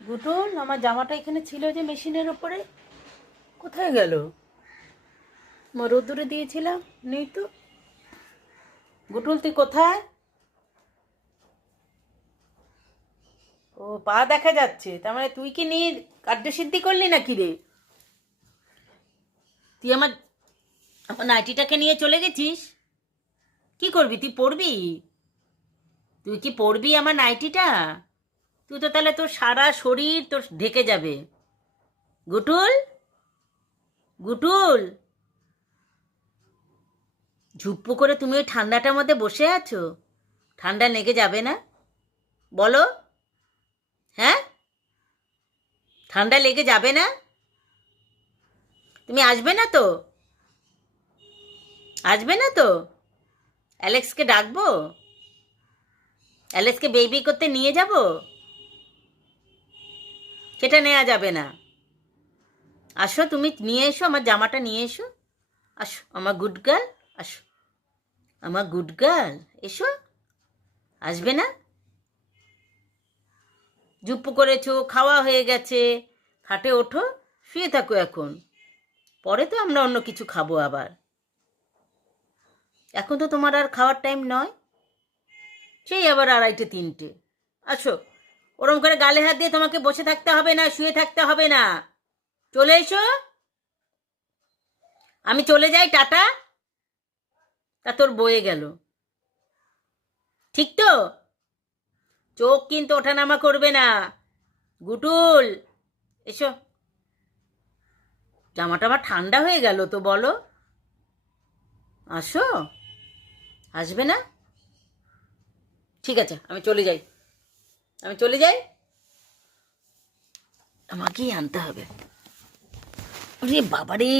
গুটুল, আমার জামাটা এখানে ছিল যে মেশিনের ওপরে, কোথায় গেল? আমার রোদ্দুরে দিয়েছিলাম, নেই তো। গুটুল, তুই কোথায়? ও, পা দেখা যাচ্ছে, তার মানে তুই কি নিয়ে কার্যসিদ্ধি করলি নাকি রে? তুই আমার আমার নাইটিটাকে নিয়ে চলে গেছিস। কি করবি? তুই পরবি? তুই কি পরবি আমার নাইটিটা? তুই তো তাহলে তোর সারা শরীর তোর ঢেকে যাবে। গুটুল, গুটুল, ঝুপ্পু করে তুমি ওই ঠান্ডাটার মধ্যে বসে আছো, ঠান্ডা লেগে যাবে না? বলো। হ্যাঁ, ঠান্ডা লেগে যাবে না? তুমি আসবে না তো? আসবে না তো? অ্যালেক্সকে ডাকবো? অ্যালেক্সকে বেবি করতে নিয়ে যাব? সেটা নেওয়া যাবে না। আসো, তুমি নিয়ে এসো, আমার জামাটা নিয়ে এসো। আসো আমার গুড গার্ল, আসো আমার গুড গার্ল, এসো। আসবে না? জুপ্পু করেছো, খাওয়া হয়ে গেছে, খাটে ওঠো, শুয়ে থাকো এখন। পরে তো আমরা অন্য কিছু খাবো আবার। এখন তো তোমার আর খাওয়ার টাইম নয়, সেই আবার 2:30-3টে। আসো, ওরম করে গালে হাত দিয়ে তোমাকে বসে থাকতে হবে না, শুয়ে থাকতে হবে না। চলে এসো। আমি চলে যাই, টাটা। তা তোর বয়ে গেল, ঠিক তো? চোখ কিন্তু ওঠানামা করবে না। গুটুল, এসো। জামাটা আবার ঠান্ডা হয়ে গেল তো, বলো। আসো। আসবে না? ঠিক আছে, আমি চলে যাই, আমি চলে যাই। আমাকেই আনতে হবে। আরে বাবারে!